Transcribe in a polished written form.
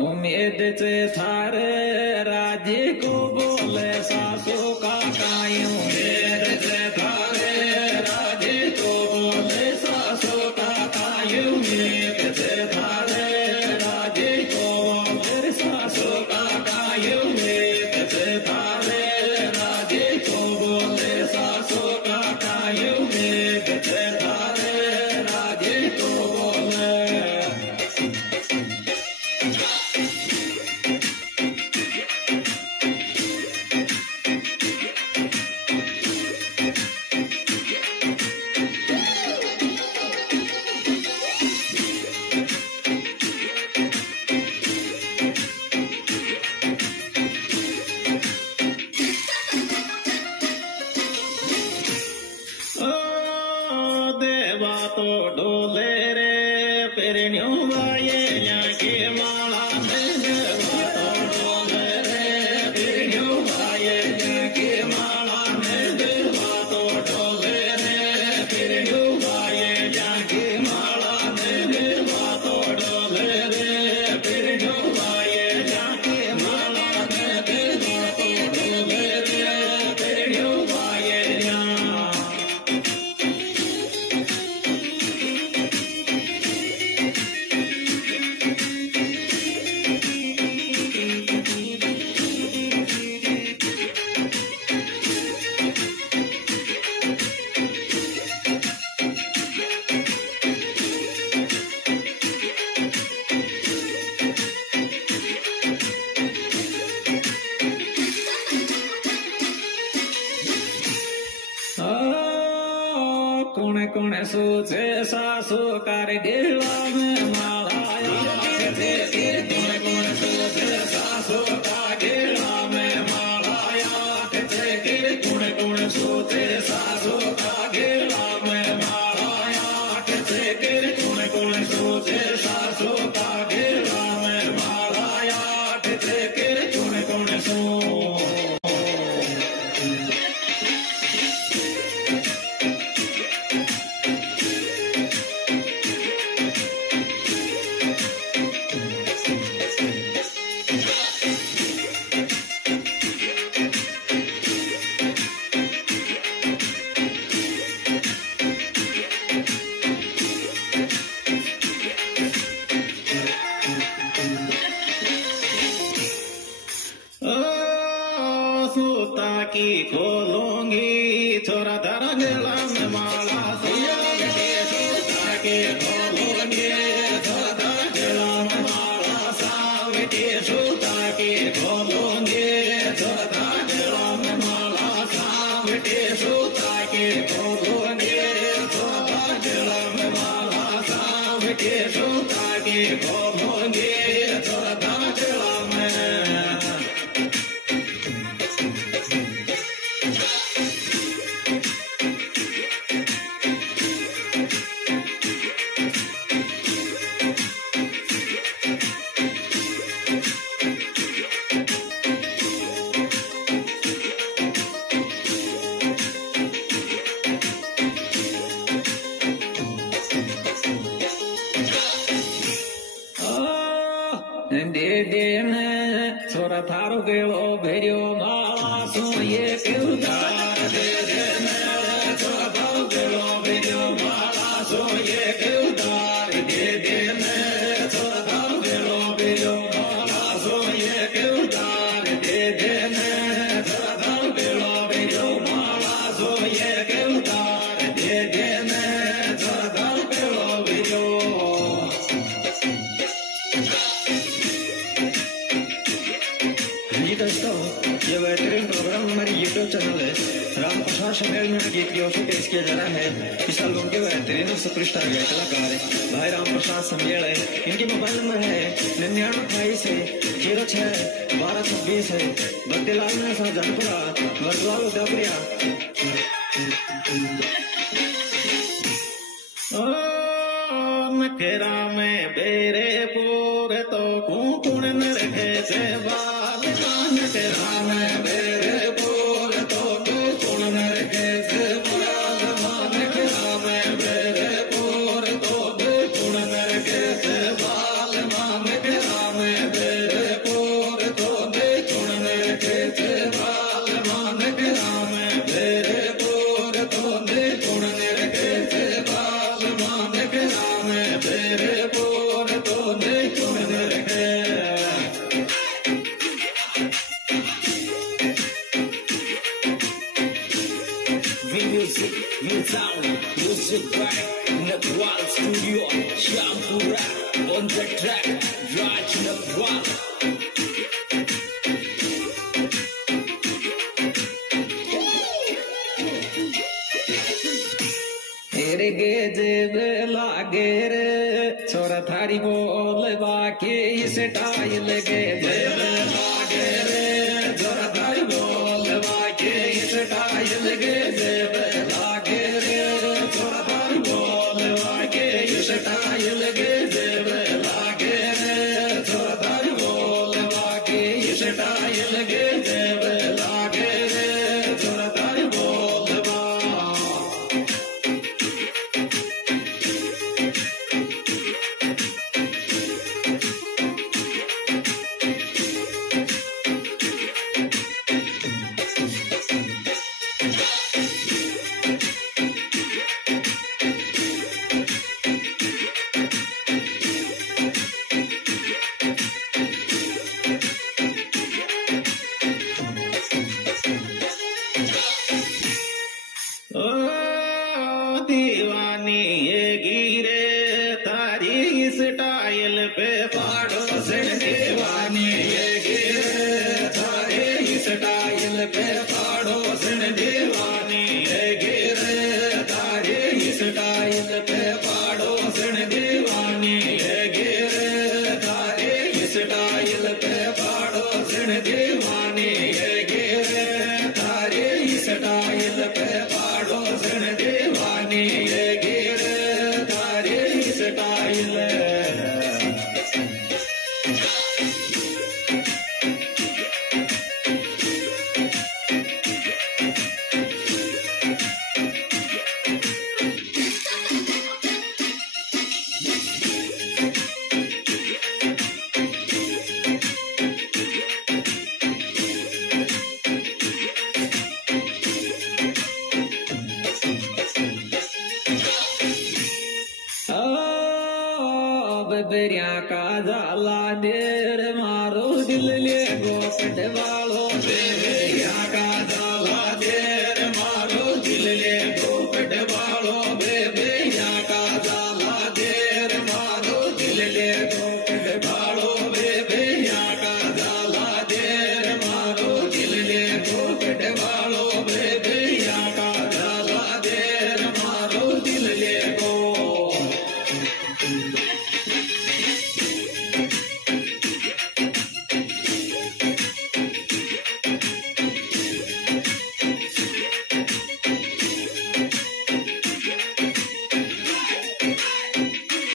उम्मीद से थारे राज्य को बोले सासू का कायू, उम्मीद से थारे राज्य को बोले सासू का कायू, उम्मीद से थारे राज्य को बोले सासू का कायू, उम्मीद से थारे राज्य को बोले सासू का कायू, उम्मीद से थारे राज्य को बोले। देवा तो डोले रे पेरणियों वाये के माला में, देवा तो डोले रे पेरणियों वाये के माला में, देवा तो डोले रे पेरणियों वाये के माला में, देवा तो डोले रे पेरणियों वाये के माला में, देवा तो डोले रे पेरणियों वाये। कोने कोने सोचे सासू कर गिला में मालाया, कोने कोने सोचे सासू का गिला में मालाया, कोने कोने सोचे सासू का गिला में मालाया, कोने कोने सोचे सासू का गिला में मालाया, कोने कोने सो। सूता की खोलूंगी छोरा धरा गला में माला, सूता की खोलूंगी छोरा धरा गला में माला, सावित्री सूता की खोलूंगी छोरा धरा गला में माला, सावित्री सूता की खोलूंगी छोरा धरा गला में माला, सावित्री सूता की खोलूंगी छोरा धरा गला में। छोरा थारो गेलो भेरियो माला सो ये उदार दे छोरा थारो गेलो भेरियो माला सो ये उदार दे छोरा थारो गेलो भेरियो माला सो ये उदार दे छोरा थारो गेलो भेरियो माला सो ये उदार दे छोरा थारो गेलो भेरियो। दोस्तों, ये बेहतरीन प्रोग्राम हमारी यूट्यूब चैनल है राम प्रसाद सम्मेलन गीत की ओर से पेश किया जा रहा है। इस एल्बम के बेहतरीन सुपरस्टार गायक कलाकार है भाई राम प्रसाद सम्मेलन है। इनकी मोबाइल नंबर है 9928061226 है। बत्तीलाल जनपुरा वर्तवाल डबरिया। 9928061226 खेरा में बेरे पूर तो कुण नरखे से बाल मान खेरा में बेरे पूर तो कुण नरखे से बाल मान खेरा में बेरे पूर तो कुण नरखे से बाल मान खेरा में बेरे पूर तो कुण नरखे से बाल मान खेरा में बेरे पूर तो कुण नरखे से बाल मान खेरा में बेरे पूर तो कुण नरखे Music, new sound, music by Nagwal Studio, Shampura, on the track, Raj Nagwal. गे जेब लागे रे छोरा थारी बोल बाके स्टाइल गे जेब लागे रे छोरा थारी बोल बाके स्टाइल गे जेब लागे रे छोरा थारी बोल बाके स्टाइल गे जेब लागे रे छोरा थारी बोल बाके स्टाइल गे जेब लागे रे छोरा थारी बोल बा दीवानी ये गिरे तारी स्टाइल पे पाड़ो से दीवानी ये गिरे तारी स्टाइल पे पाड़ो से दीवानी ये गिरे तारी स्टाइल पे पाड़ो से दीवानी ये गिरे तारी स्टाइल पे पाड़ो से दीवानी ये गिरे तारी स्टाइल पे पाड़ो से दीवानी ये गिरे तारी स्टाइल बेरिया का जाला देर मारो दिल ले गोपट वालो